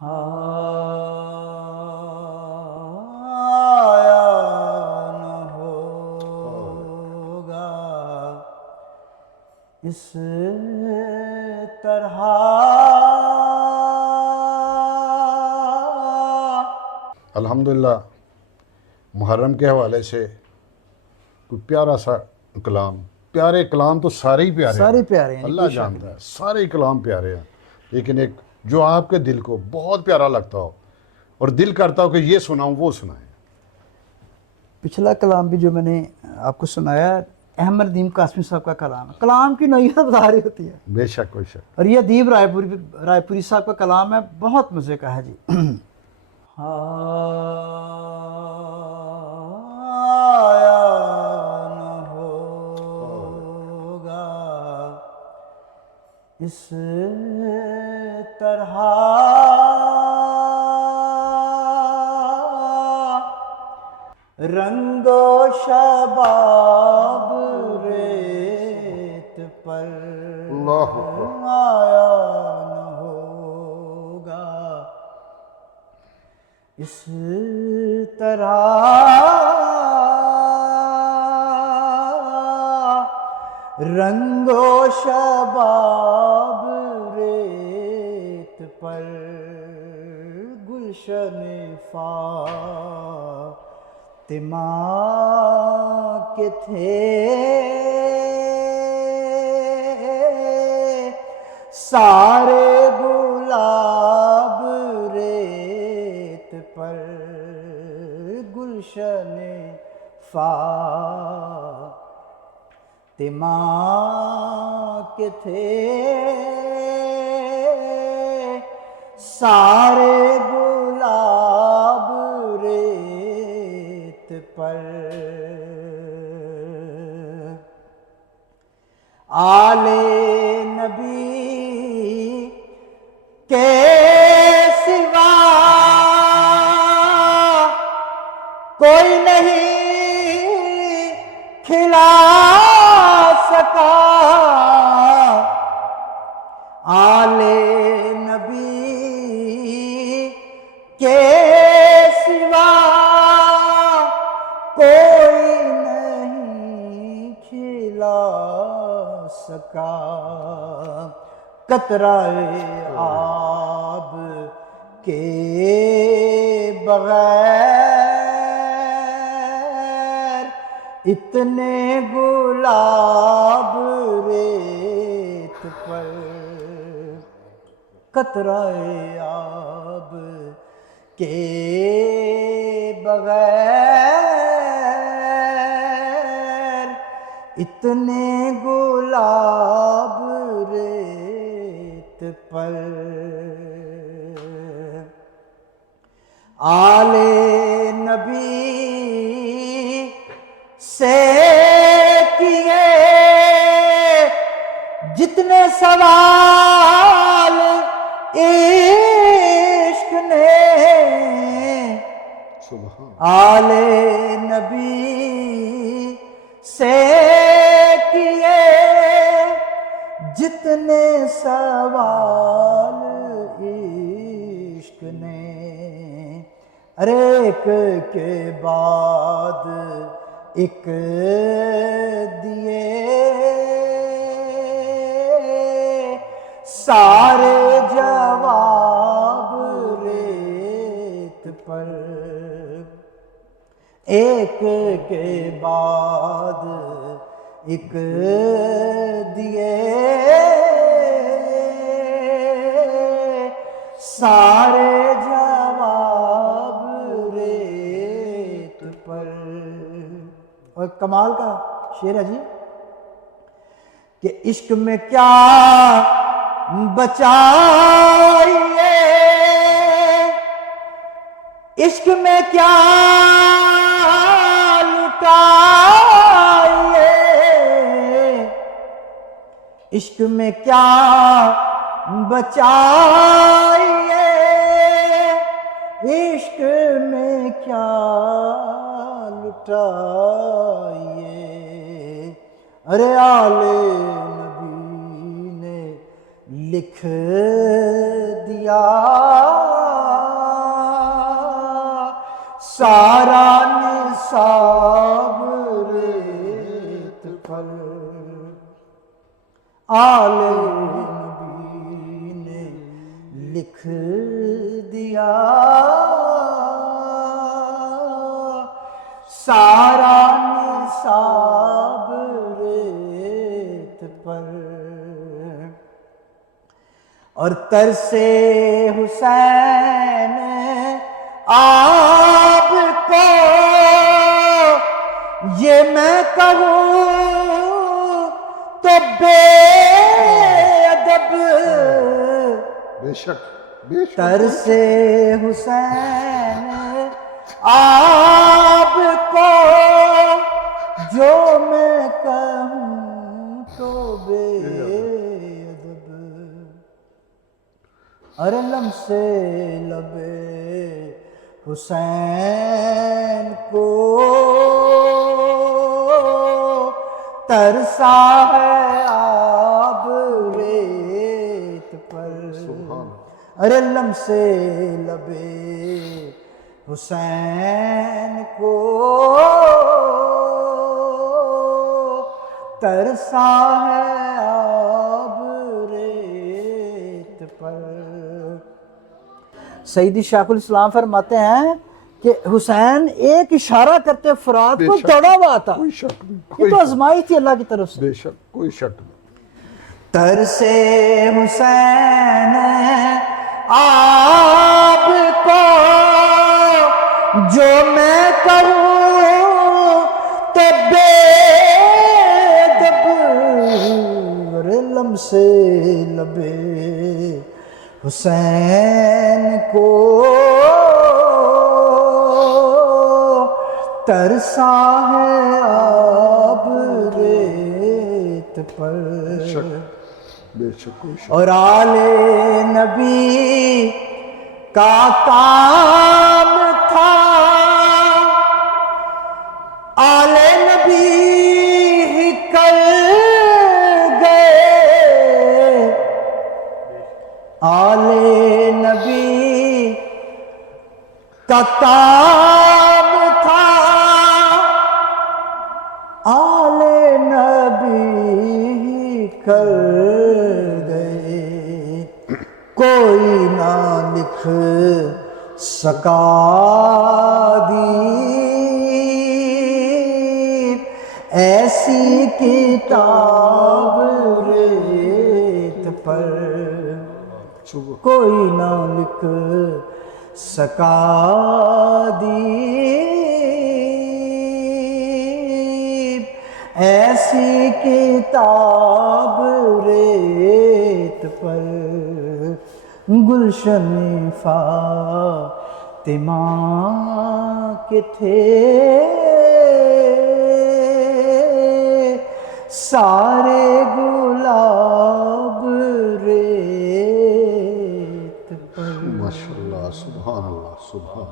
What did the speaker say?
آیا نہ ہوگا اس طرح۔ الحمدللہ محرم کے حوالے سے کوئی پیارا سا کلام، پیارے کلام تو سارے ہی پیارے سارے پیارے ہیں، اللہ جانتا ہے، سارے کلام پیارے ہیں، لیکن ایک جو آپ کے دل کو بہت پیارا لگتا ہو اور دل کرتا ہو کہ یہ سناؤں وہ سنائیں۔ پچھلا کلام بھی جو میں نے آپ کو سنایا احمد ندیم قاسمی صاحب کا کلام ہے، کلام کی نوعیت بتا رہی ہوتی ہے، بے شک، کوئی شک۔ اور یہ ادیب رائے پوری صاحب کا کلام ہے، بہت مزے کا ہے جی۔ آیا نہ ہوگا اس طرح، رنگ و شباب ریت پر اللہ اکبر۔ آیا نہ ہوگا اس طرح، رنگ و شباب ریت پر گلشن فاطمہ کے تھے سارے گلاب ریت پر، گلشن فاطمہ کے تھے سارے گلاب ریت پر، آل نبی کے سوا کوئی نہیں کھلا سکا، آل نبی کے سوا کوئی نہیں کھلا سکا، قطرہ آب کے بغیر اتنے گلاب ریت پر، قطرہ آب کے بغیر اتنے گلاب ریت پر، آل نبی سے کیے جتنے سوال عشق نے، آل نبی سے کیے جتنے سوال عشق نے، ارے ایک کے بعد ایک دیے سارے جواب ریت پر، ایک کے بعد ایک دیے سارے جواب ریت پر۔ اور کمال کا شعر ہے جی کہ عشق میں کیا بچائیے، عشق میں کیا لٹائیے، عشق میں کیا بچائیے، عشق میں کیا لٹائیے، ارے آل نبی نے لکھ دیا سارا نصاب ریت پر آل نبی نے لکھ دیا، سارا نصاب ریت پر، اور ترس حسین آپ کو یہ میں کہوں تو بے ادب، بے شک بے شک ترس حسین آپ کو جو میں کہوں تو بے ادب، ارے لم سے لبے حسین کو ترسا ہے آب ریت پر، ارے لم سے لبے حسین کو ترسا ہے آب ریت پر۔ سیدی شیخ الاسلام فرماتے ہیں کہ حسین ایک اشارہ کرتے فرات کو دوڑا ہوا تھا، کوئی شک نہیں، یہ تو آزمائی تھی اللہ کی طرف سے۔ بے شک کوئی شک نہیں۔ ترس حسین آپ کو جو میں کہوں تو بے ادب، لم سے لبے حسین کو ترسا ہے آب ریت پر، بے شک کوئی شک، اور آل نبی کا کام تھا، آل نبی ہی کر گئے، آل نبی کا کام تھا، آل نبی ہی کر گئے، کوئی نہ لکھ سکا دیر ایسی کتاب ریت پر، کوئی نہ لکھ سکا دیر ایسی کتاب ریت پر، گلشن فاطمہ کے تھے سارے گلاب ریت پر۔ ماشاءاللہ، سبحان اللہ، سبحان